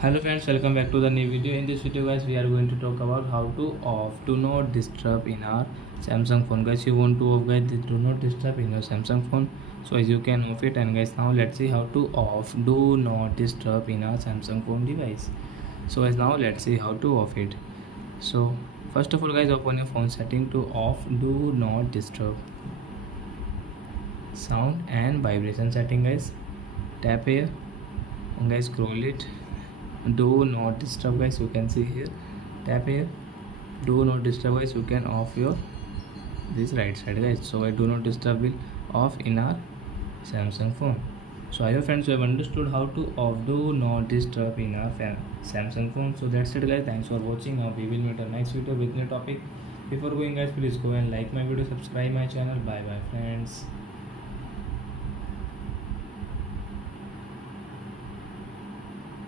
Hello friends, welcome back to the new video. In this video guys, we are going to talk about how to off do not disturb in our Samsung phone. Guys, you want to off guys the do not disturb in your Samsung phone, so as you can off it. And guys, now let's see how to off do not disturb in our Samsung phone device. So guys, now let's see how to off it. So first of all guys, open your phone setting to off do not disturb sound and vibration setting. Guys, tap here and guys scroll it, do not disturb. Guys, you can see here, tap here, do not disturb. Guys, you can off your this right side. Guys, so I do not disturb will off in our Samsung phone. So I hope friends you have understood how to off do not disturb in our Samsung phone. So that's it guys, thanks for watching. Now we will meet our next video with new topic. Before going guys, please go and like my video, subscribe my channel. Bye bye friends.